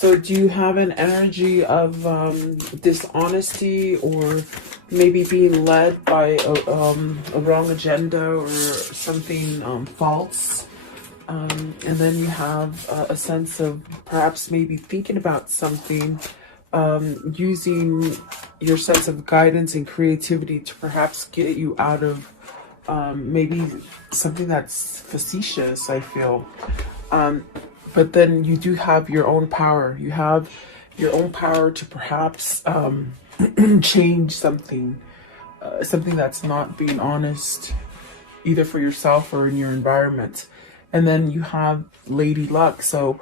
So do you have an energy of dishonesty, or maybe being led by a wrong agenda or something false? And then you have a sense of perhaps maybe thinking about something, using your sense of guidance and creativity to perhaps get you out of maybe something that's facetious, I feel. But then you do have your own power. You have your own power to perhaps change something, something that's not being honest, either for yourself or in your environment. And then you have Lady Luck. So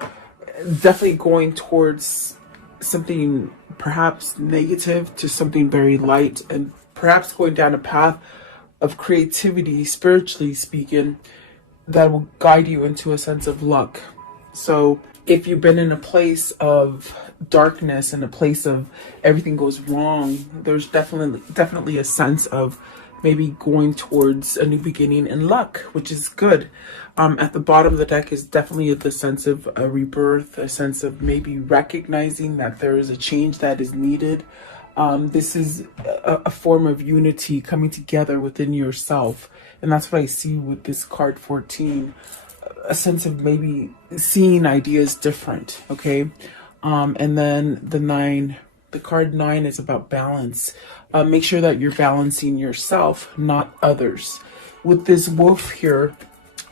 definitely going towards something perhaps negative to something very light, and perhaps going down a path of creativity, spiritually speaking, that will guide you into a sense of luck. So if you've been in a place of darkness and a place of everything goes wrong, there's definitely a sense of maybe going towards a new beginning and luck, which is good. At the bottom of the deck is definitely the sense of a rebirth, a sense of maybe recognizing that there is a change that is needed. This is a form of unity coming together within yourself. And that's what I see with this card 14. A sense of maybe seeing ideas different, okay? And then the card 9 is about balance. Make sure that you're balancing yourself, not others. With this wolf here,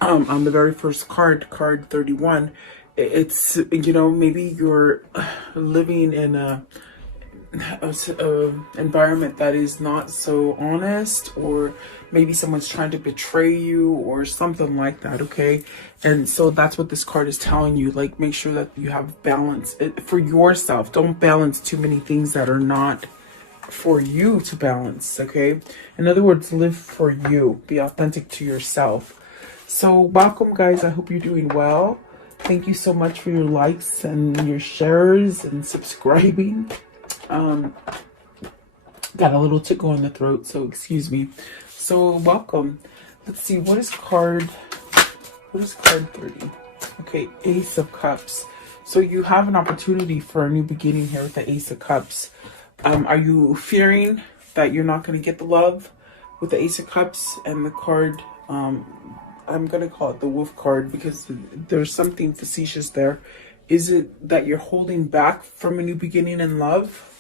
on the very first card, card 31, it's, you know, maybe you're living in a environment that is not so honest, or maybe someone's trying to betray you or something like that, okay? And so that's what this card is telling you. Like, make sure that you have balance for yourself. Don't balance too many things that are not for you to balance, okay? In other words, live for you. Be authentic to yourself. So welcome, guys. I hope you're doing well. Thank you so much for your likes and your shares and subscribing. Got a little tickle in the throat, so excuse me. So welcome. Let's see, what is card 30? Okay, Ace of Cups. So you have an opportunity for a new beginning here with the Ace of Cups. Are you fearing that you're not going to get the love with the Ace of Cups? And the card, I'm going to call it the Wolf card because there's something facetious there. Is it that you're holding back from a new beginning in love?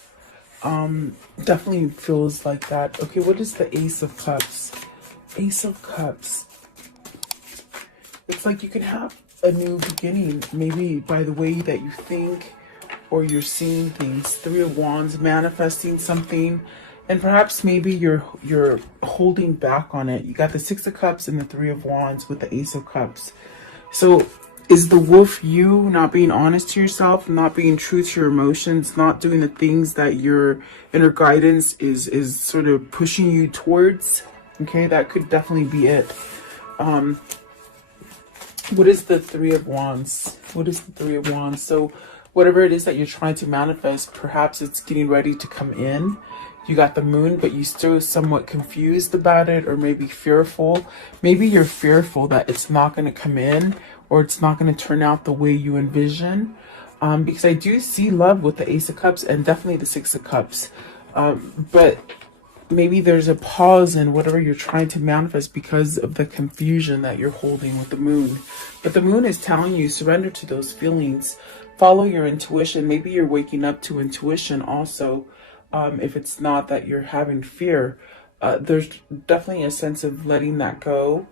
Definitely feels like that. Okay, what is the Ace of Cups? Ace of Cups. It's like you can have a new beginning, maybe by the way that you think or you're seeing things. Three of Wands, manifesting something, and perhaps maybe you're holding back on it. You got the Six of Cups and the Three of Wands with the Ace of Cups. So is the wolf you not being honest to yourself, not being true to your emotions, not doing the things that your inner guidance is sort of pushing you towards? Okay, that could definitely be it. What is the Three of Wands? What is the Three of Wands? So whatever it is that you're trying to manifest, perhaps it's getting ready to come in. You got the Moon, but you still somewhat confused about it, or maybe fearful. Maybe you're fearful that it's not going to come in, or it's not going to turn out the way you envision. Because I do see love with the Ace of Cups and definitely the Six of Cups. But maybe there's a pause in whatever you're trying to manifest because of the confusion that you're holding with the Moon. But the Moon is telling you, surrender to those feelings. Follow your intuition. Maybe you're waking up to intuition also. If it's not that you're having fear, there's definitely a sense of letting that go.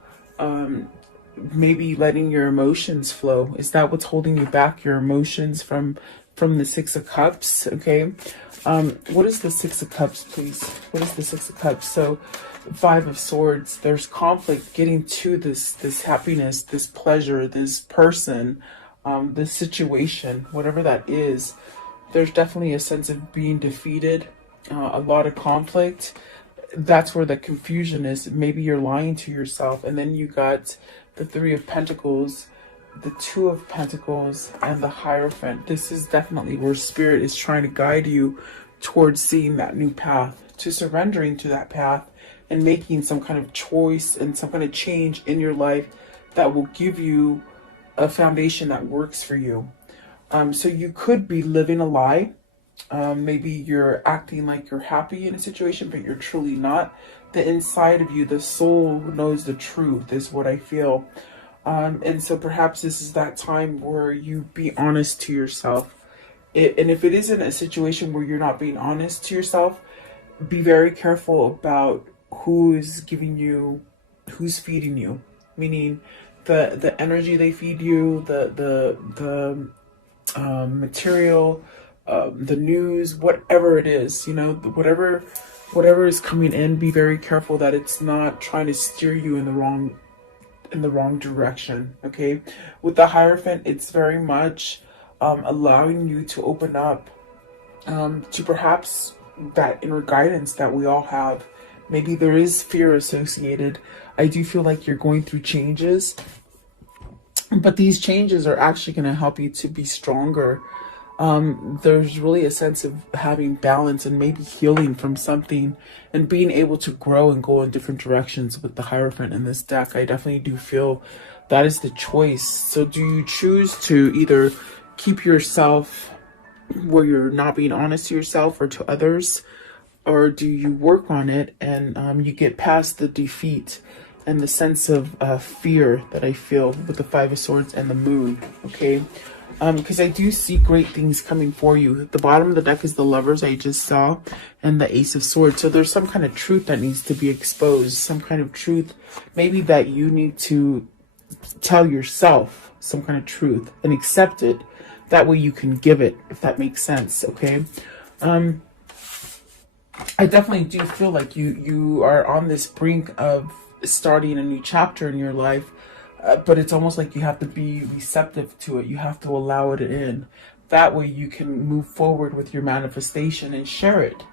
Maybe letting your emotions flow. Is that what's holding you back? Your emotions from the Six of Cups? Okay. What is the Six of Cups, please? What is the Six of Cups? So Five of Swords, there's conflict getting to this happiness, this pleasure, this person, this situation, whatever that is. There's definitely a sense of being defeated, a lot of conflict. That's where the confusion is. Maybe you're lying to yourself. And then you got the Three of Pentacles, the Two of Pentacles, and the Hierophant. This is definitely where Spirit is trying to guide you towards seeing that new path, to surrendering to that path and making some kind of choice and some kind of change in your life that will give you a foundation that works for you. So you could be living a lie. Maybe you're acting like you're happy in a situation, but you're truly not. The inside of you, the soul knows the truth, is what I feel. And so perhaps this is that time where you be honest to yourself. And if it isn't a situation where you're not being honest to yourself, be very careful about who is giving you, who's feeding you. Meaning, the energy they feed you, the material, the news, whatever it is, you know, whatever is coming in. Be very careful that it's not trying to steer you in the wrong direction. Okay, with the Hierophant, it's very much allowing you to open up to perhaps that inner guidance that we all have. Maybe there is fear associated. I do feel like you're going through changes, but these changes are actually going to help you to be stronger. There's really a sense of having balance and maybe healing from something and being able to grow and go in different directions with the Hierophant in this deck. I definitely do feel that is the choice. So do you choose to either keep yourself where you're not being honest to yourself or to others, or do you work on it and you get past the defeat and the sense of fear that I feel with the Five of Swords and the Moon? Okay, because I do see great things coming for you. At the bottom of the deck is the Lovers I just saw and the Ace of Swords. So there's some kind of truth that needs to be exposed, some kind of truth maybe that you need to tell yourself, some kind of truth, and accept it. That way you can give it, if that makes sense. Okay, I definitely do feel like you are on this brink of starting a new chapter in your life, but it's almost like you have to be receptive to it. You have to allow it in. That way you can move forward with your manifestation and share it.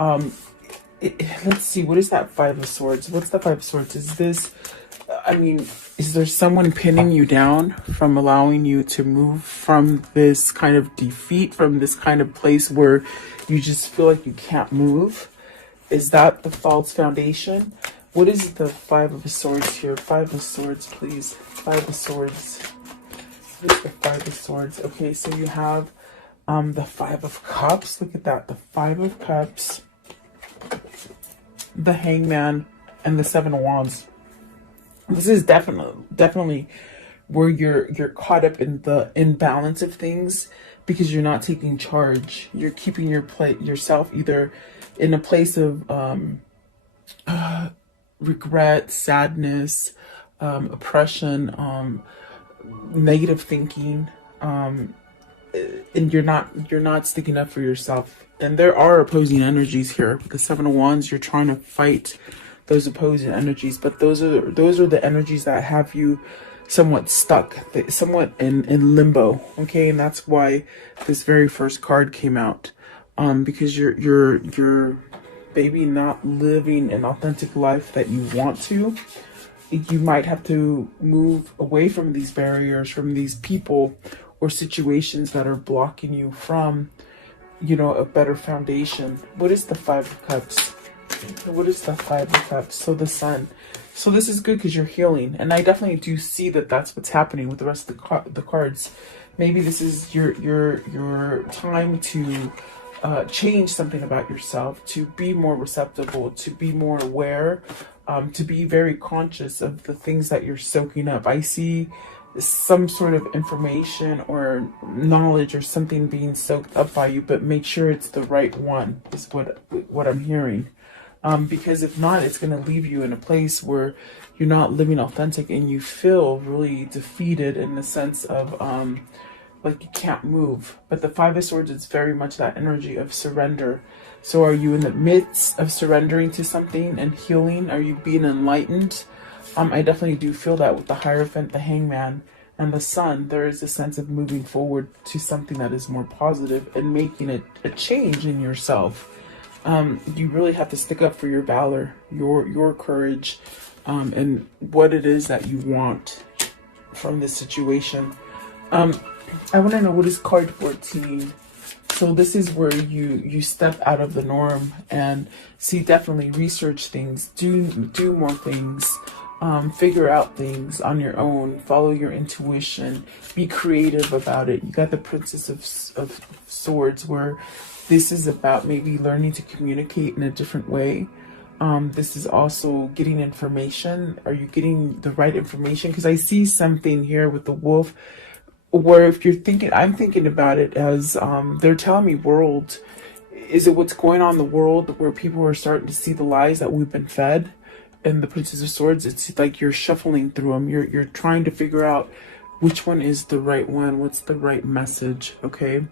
Let's see, what is that Five of Swords? What's the Five of Swords? Is this, I mean, is there someone pinning you down from allowing you to move from this kind of defeat, from this kind of place where you just feel like you can't move? Is that the false foundation? What is the Five of Swords here? Five of Swords, please. Five of Swords. What is the Five of Swords? Okay, so you have the Five of Cups. Look at that. The Five of Cups, the Hangman, and the Seven of Wands. This is definitely where you're caught up in the imbalance of things because you're not taking charge. You're keeping yourself either in a place of regret, sadness, oppression, negative thinking, and you're not sticking up for yourself. And there are opposing energies here. With the Seven of Wands, you're trying to fight those opposing energies, but those are the energies that have you somewhat stuck, somewhat in limbo. Okay, and that's why this very first card came out, because you're maybe not living an authentic life that you want to. You might have to move away from these barriers, from these people or situations that are blocking you from, you know, a better foundation. What is the Five of Cups? What is the Five of Cups? So the Sun. So this is good because you're healing, and I definitely do see that that's what's happening with the rest of the cards. Maybe this is your time to change something about yourself, to be more receptive, to be more aware, to be very conscious of the things that you're soaking up. I see some sort of information or knowledge or something being soaked up by you, but make sure it's the right one, is what I'm hearing. Because if not, it's going to leave you in a place where you're not living authentic and you feel really defeated in the sense of like you can't move. But the Five of Swords is very much that energy of surrender. So are you in the midst of surrendering to something and healing? Are you being enlightened? I definitely do feel that with the Hierophant, the Hangman, and the Sun. There is a sense of moving forward to something that is more positive and making a change in yourself. You really have to stick up for your valor, your courage, and what it is that you want from this situation. I want to know, what is card 14? So this is where you step out of the norm and see, definitely research things, do more things, figure out things on your own, follow your intuition, be creative about it. You got the Princess of Swords, where this is about maybe learning to communicate in a different way. This is also getting information. Are you getting the right information? Because I see something here with the wolf, where if you're thinking, I'm thinking about it as they're telling me world. Is it what's going on in the world where people are starting to see the lies that we've been fed? And the Princess of Swords, it's like you're shuffling through them. You're trying to figure out which one is the right one. What's the right message? Okay.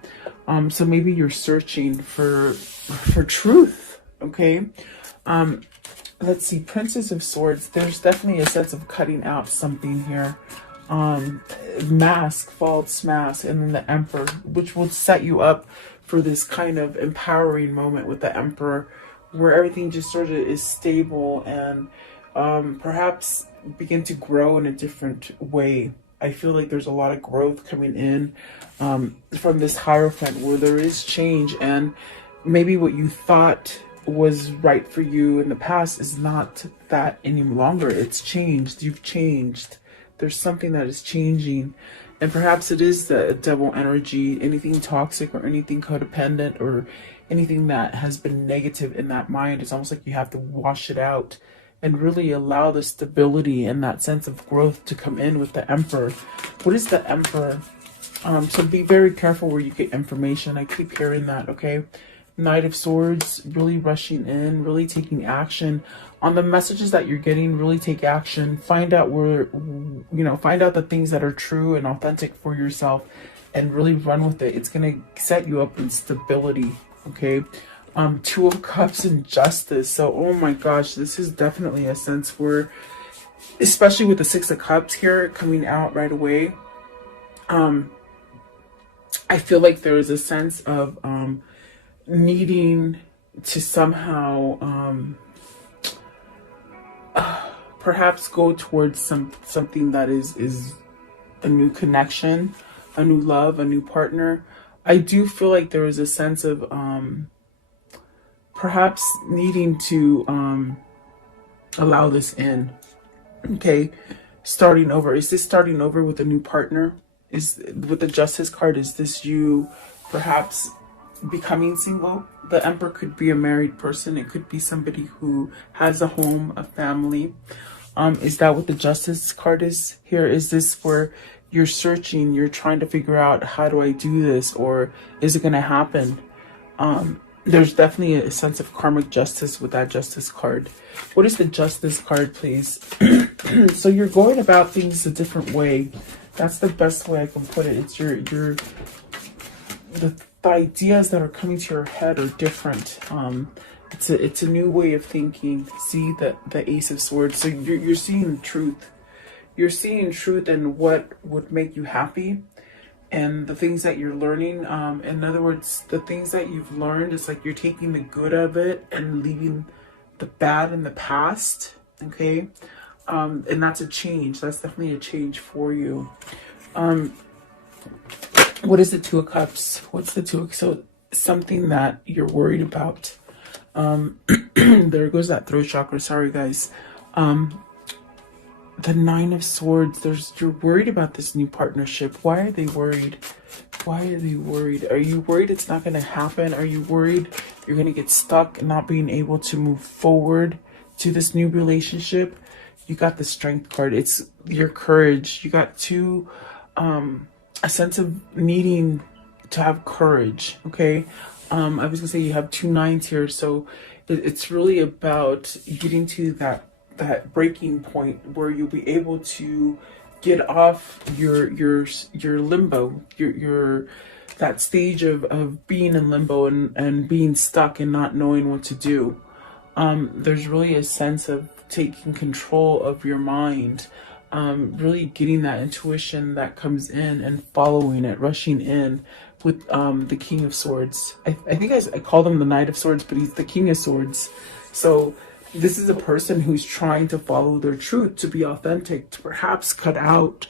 So maybe you're searching for truth. Okay. Let's see, Princess of Swords. There's definitely a sense of cutting out something here. Mask, false mask, and then the Emperor, which will set you up for this kind of empowering moment with the Emperor, where everything just sort of is stable and perhaps begin to grow in a different way. I feel like there's a lot of growth coming in from this Hierophant, where there is change, and maybe what you thought was right for you in the past is not that any longer. It's changed. You've changed. There's something that is changing. And perhaps it is the devil energy, anything toxic or anything codependent or anything that has been negative in that mind. It's almost like you have to wash it out and really allow the stability and that sense of growth to come in with the Emperor. What is the Emperor? So be very careful where you get information. I keep hearing that, okay? Knight of Swords, really rushing in, really taking action on the messages that you're getting. Really take action. Find out where, find out the things that are true and authentic for yourself, and really run with it. It's gonna set you up in stability. Okay. Two of Cups and Justice. So, oh my gosh, this is definitely a sense where, especially with the Six of Cups here coming out right away, I feel like there is a sense of needing to somehow perhaps go towards something that is a new connection, a new love, a new partner. I do feel like there is a sense of perhaps needing to allow this in. Okay, starting over. Is this starting over with a new partner? Is with the Justice card, is this you perhaps becoming single? The Emperor could be a married person. It could be somebody who has a home, a family. Is that what the Justice card is here? Is this where you're searching, you're trying to figure out, how do I do this, or is it going to happen? There's definitely a sense of karmic justice with that Justice card. What is the Justice card, please? So you're going about things a different way. That's the best way I can put it. It's the ideas that are coming to your head are different. It's a new way of thinking. See the Ace of Swords. So you're seeing truth. You're seeing truth in what would make you happy, and the things that you're learning. In other words, the things that you've learned, it's like you're taking the good of it and leaving the bad in the past. Okay. And that's a change. That's definitely a change for you. What is the Two of Cups? What's the Two of Cups? So something that you're worried about. There goes that throat chakra. Sorry, guys. The Nine of Swords. You're worried about this new partnership. Why are they worried? Why are they worried? Are you worried it's not going to happen? Are you worried you're going to get stuck and not being able to move forward to this new relationship? You got the Strength card. It's your courage. You got a sense of needing to have courage. Okay. I was gonna say you have two nines here, so it's really about getting to that breaking point where you'll be able to get off your limbo, your that stage of being in limbo and being stuck and not knowing what to do. There's really a sense of taking control of your mind, really getting that intuition that comes in and following it, rushing in with the King of Swords. I think I called him the Knight of Swords, but he's the King of Swords. So this is a person who's trying to follow their truth, to be authentic, to perhaps cut out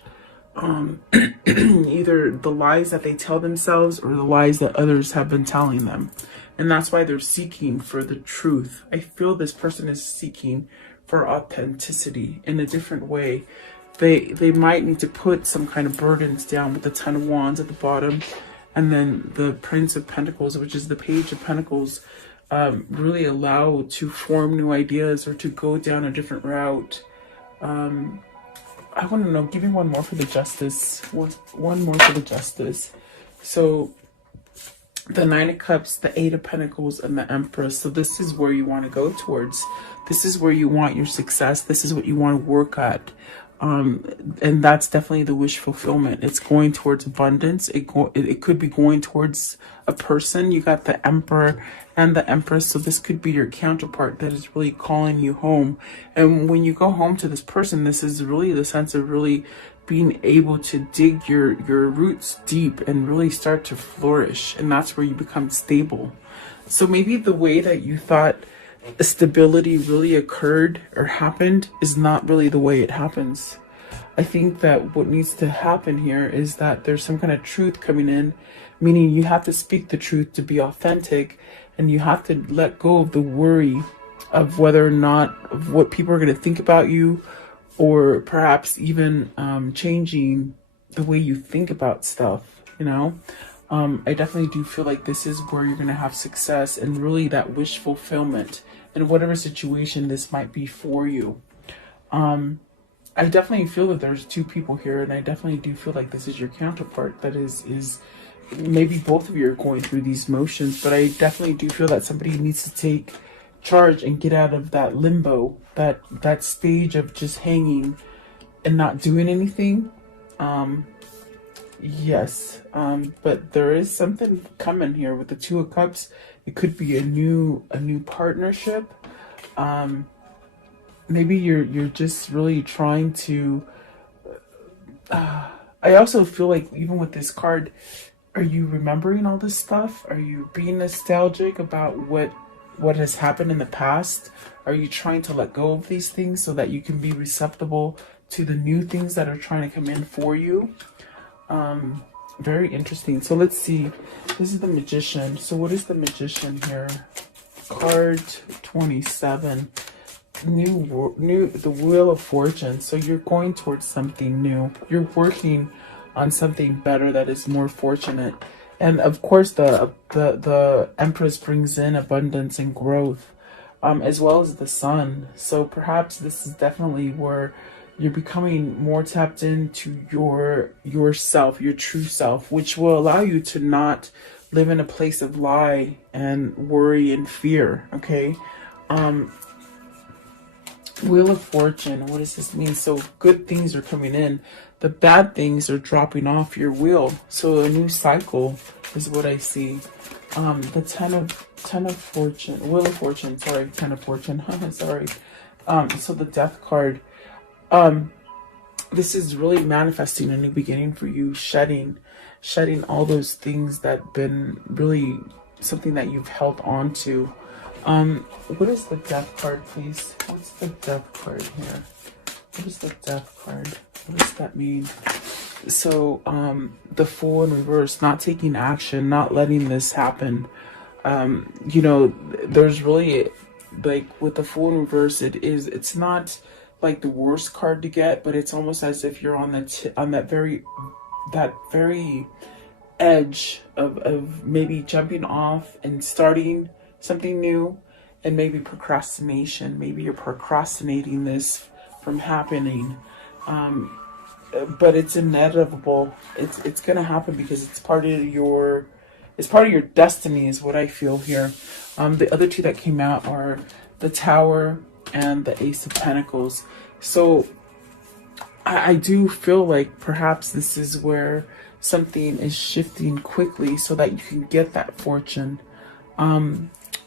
either the lies that they tell themselves or the lies that others have been telling them. And that's why they're seeking for the truth. I feel this person is seeking for authenticity in a different way. They might need to put some kind of burdens down with the Ten of Wands at the bottom, and then the Prince of Pentacles, which is the Page of Pentacles, really allow to form new ideas or to go down a different route. I want to know, give me one more for the Justice. One more for the Justice. So the Nine of Cups, the Eight of Pentacles, and the Empress. So this is where you want to go towards. This is where you want your success. This is what you want to work at. And that's definitely the wish fulfillment. It's going towards abundance. It could be going towards a person. You got the Emperor and the Empress, so this could be your counterpart that is really calling you home. And when you go home to this person, this is really the sense of really being able to dig your roots deep and really start to flourish, and that's where you become stable. So maybe the way that you thought stability really occurred or happened is not really the way it happens. I think that what needs to happen here is that there's some kind of truth coming in, meaning you have to speak the truth to be authentic, and you have to let go of the worry of whether or not of what people are going to think about you, or perhaps even changing the way you think about stuff, you know. I definitely do feel like this is where you're going to have success and really that wish fulfillment in whatever situation this might be for you. I definitely feel that there's two people here, and I definitely do feel like this is your counterpart. That is maybe both of you are going through these motions, but I definitely do feel that somebody needs to take charge and get out of that limbo, that stage of just hanging and not doing anything. Yes, but there is something coming here with the Two of Cups. It could be a new partnership. Maybe you're just really trying to. I also feel like even with this card, are you remembering all this stuff? Are you being nostalgic about what has happened in the past? Are you trying to let go of these things so that you can be receptible to the new things that are trying to come in for you? Very interesting. So let's see. This is the Magician. So what is the Magician here? Card 27. The Wheel of Fortune. So you're going towards something new. You're working on something better that is more fortunate. And of course the Empress brings in abundance and growth, as well as the Sun. So perhaps this is definitely where you're becoming more tapped into yourself, your true self, which will allow you to not live in a place of lie and worry and fear. Okay. Wheel of Fortune, what does this mean? So good things are coming in. The bad things are dropping off your wheel. So a new cycle is what I see. The Ten of Fortune, Wheel of Fortune, sorry, Ten of Fortune, sorry. So the Death card. This is really manifesting a new beginning for you, shedding all those things that have been really something that you've held on to. What is the Death card, please? What's the Death card here? What is the Death card? What does that mean? So, the Fool in reverse, not taking action, not letting this happen. You know, there's really, like, with the Fool in reverse, it's not like the worst card to get, but it's almost as if you're on that very edge of maybe jumping off and starting something new, and maybe procrastination. Maybe you're procrastinating this from happening, but it's inevitable. It's gonna happen because it's part of your destiny, is what I feel here. The other two that came out are the Tower and the Ace of Pentacles. So I do feel like perhaps this is where something is shifting quickly so that you can get that fortune.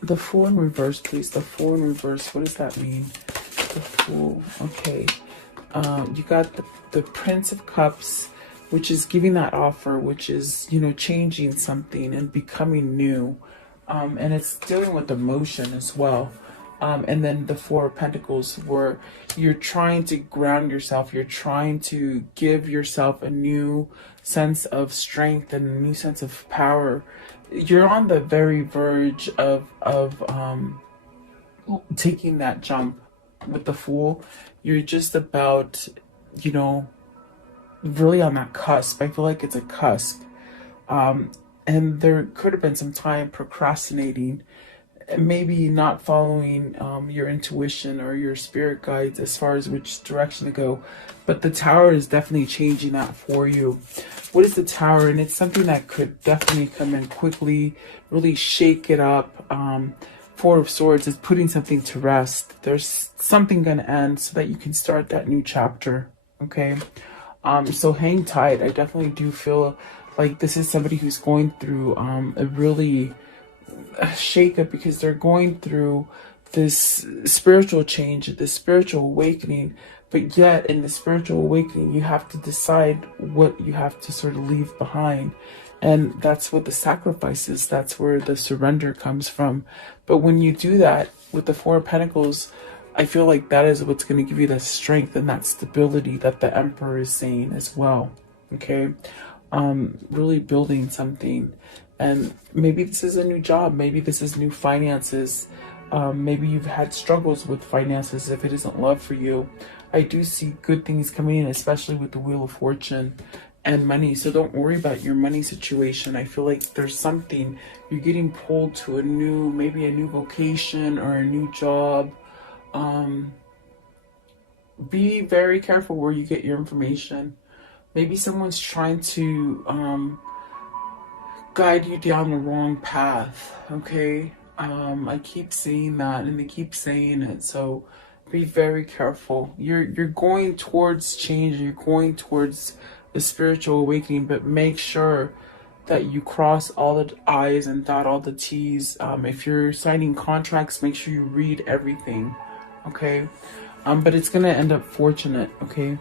The Fool in reverse, please. The Fool in reverse, what does that mean? The Fool, okay. You got the Prince of Cups, which is giving that offer, which is, you know, changing something and becoming new. And it's dealing with emotion as well. And then the Four of Pentacles, where you're trying to ground yourself. You're trying to give yourself a new sense of strength and a new sense of power. You're on the very verge of taking that jump. with the Fool, you're just about, you know, really on that cusp. I feel like it's a cusp. And there could have been some time procrastinating, and maybe not following your intuition or your spirit guides as far as which direction to go. But the Tower is definitely changing that for you. What is the Tower? And it's something that could definitely come in quickly, really shake it up. Four of Swords is putting something to rest. There's something going to end so that you can start that new chapter. Okay. So hang tight. I definitely do feel like this is somebody who's going through a really shakeup, because they're going through this spiritual change, this spiritual awakening. But yet in the spiritual awakening, you have to decide what you have to sort of leave behind. And that's what the sacrifice is. That's where the surrender comes from. But when you do that with the Four of Pentacles, I feel like that is what's going to give you that strength and that stability that the Emperor is saying as well. Okay. Really building something. And maybe this is a new job. Maybe this is new finances. Maybe you've had struggles with finances if it isn't love for you. I do see good things coming in, especially with the Wheel of Fortune and money. So don't worry about your money situation. I feel like there's something, you're getting pulled to a new, maybe a new vocation or a new job. Be very careful where you get your information. Maybe someone's trying to guide you down the wrong path. Okay. I keep saying that and they keep saying it. So be very careful. You're going towards change. You're going towards the spiritual awakening, but make sure that you cross all the I's and dot all the T's. If you're signing contracts, make sure you read everything. Okay. But it's going to end up fortunate. Okay.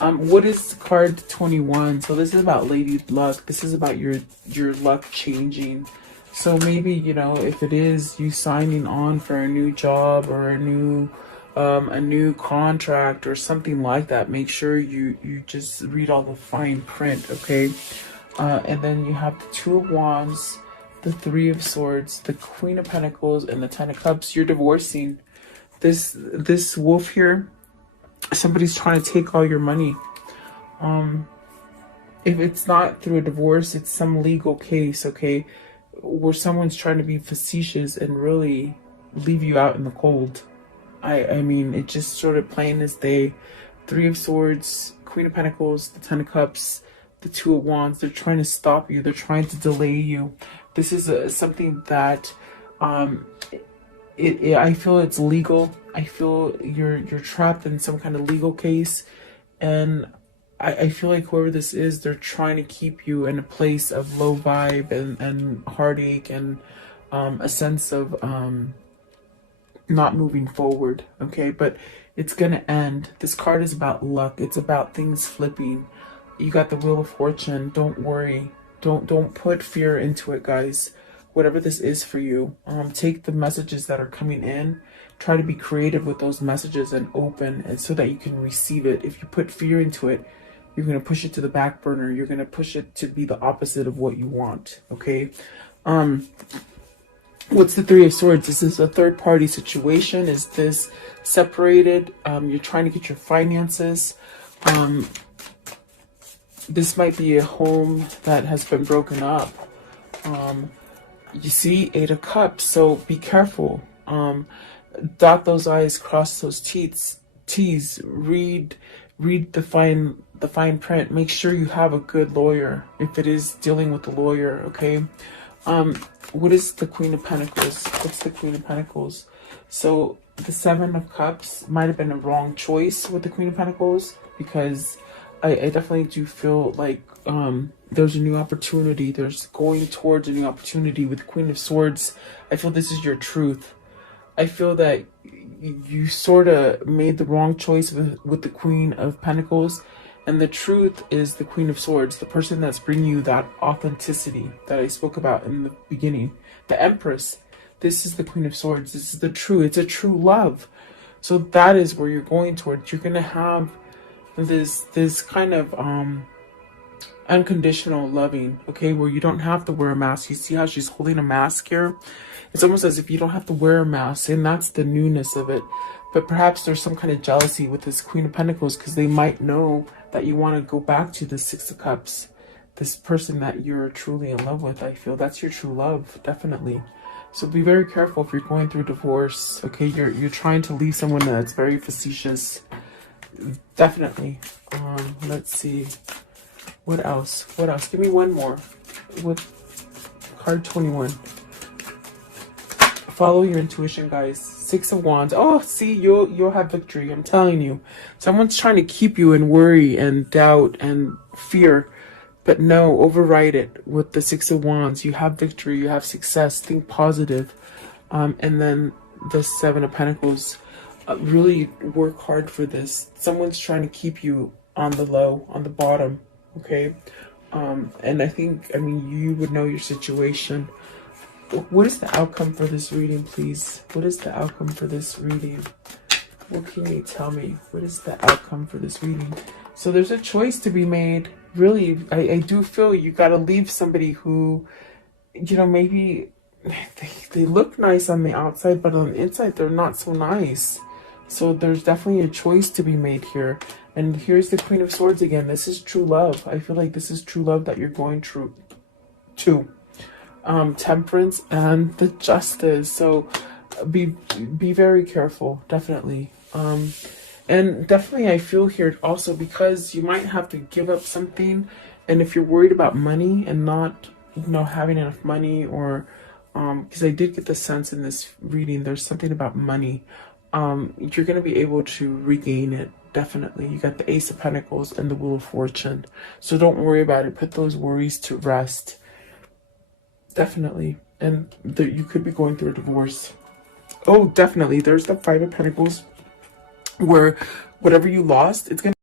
What is card 21? So this is about Lady Luck. This is about your luck changing. So maybe, you know, if it is you signing on for a new job or a new contract or something like that, make sure you just read all the fine print. Okay. And then you have the Two of Wands, the Three of Swords, the Queen of Pentacles, and the Ten of Cups. You're divorcing. This wolf here, somebody's trying to take all your money. If it's not through a divorce, it's some legal case, okay, where someone's trying to be facetious and really leave you out in the cold. I mean, it's just sort of plain as day. Three of Swords, Queen of Pentacles, the Ten of Cups, the Two of Wands. They're trying to stop you. They're trying to delay you. This is something that I feel it's legal. I feel you're trapped in some kind of legal case, and I feel like whoever this is, they're trying to keep you in a place of low vibe and heartache and a sense of not moving forward. Okay, but it's gonna end. This card is about luck. It's about things flipping. You got the Wheel of Fortune. Don't worry. Don't put fear into it, guys. Whatever this is for you, take the messages that are coming in, try to be creative with those messages and open, and so that you can receive it. If you put fear into it, you're going to push it to the back burner. You're going to push it to be the opposite of what you want. Okay. What's the Three of Swords? This is a third party situation. Is this separated? You're trying to get your finances. This might be a home that has been broken up. You see Eight of Cups, so be careful. Dot those I's, cross those T's. Read the fine print. Make sure you have a good lawyer if it is dealing with the lawyer. Okay. What is the Queen of Pentacles? What's the Queen of Pentacles? So the Seven of Cups might have been a wrong choice with the Queen of Pentacles, because I definitely do feel like there's a new opportunity. There's going towards a new opportunity with Queen of Swords. I feel this is your truth. I feel that you sort of made the wrong choice with the Queen of Pentacles. And the truth is the Queen of Swords, the person that's bringing you that authenticity that I spoke about in the beginning. The Empress. This is the Queen of Swords. This is the true. It's a true love. So that is where you're going towards. You're going to have this kind of unconditional loving, okay, where you don't have to wear a mask. You see how she's holding a mask here? It's almost as if you don't have to wear a mask, and that's the newness of it. but perhaps there's some kind of jealousy with this Queen of Pentacles, because they might know that you want to go back to the Six of Cups, this person that you're truly in love with. I feel that's your true love, definitely. So be very careful if you're going through divorce. Okay, you're trying to leave someone that's very facetious. Definitely. Let's see. What else? What else? Give me one more. With card 21. Follow your intuition, guys. Six of Wands. Oh, see, you'll have victory. I'm telling you. Someone's trying to keep you in worry and doubt and fear. But no, override it with the Six of Wands. You have victory. You have success. Think positive. And then the Seven of Pentacles. Really work hard for this. Someone's trying to keep you on the low, on the bottom. Okay? And I mean, you would know your situation. What is the outcome for this reading, please? What is the outcome for this reading? What can you tell me? What is the outcome for this reading? So there's a choice to be made. Really, I do feel you got to leave somebody who, you know, maybe they look nice on the outside, but on the inside, they're not so nice. So there's definitely a choice to be made here. And here's the Queen of Swords again. This is true love. I feel like this is true love that you're going through to. Temperance and the Justice. So be very careful, definitely. And definitely I feel here also, because you might have to give up something, and if you're worried about money and not, you know, having enough money, or because I did get the sense in this reading there's something about money, you're going to be able to regain it. Definitely. You got the Ace of Pentacles and the Wheel of Fortune. So don't worry about it. Put those worries to rest. Definitely. And you could be going through a divorce. Oh, definitely. There's the Five of Pentacles, where whatever you lost, it's going to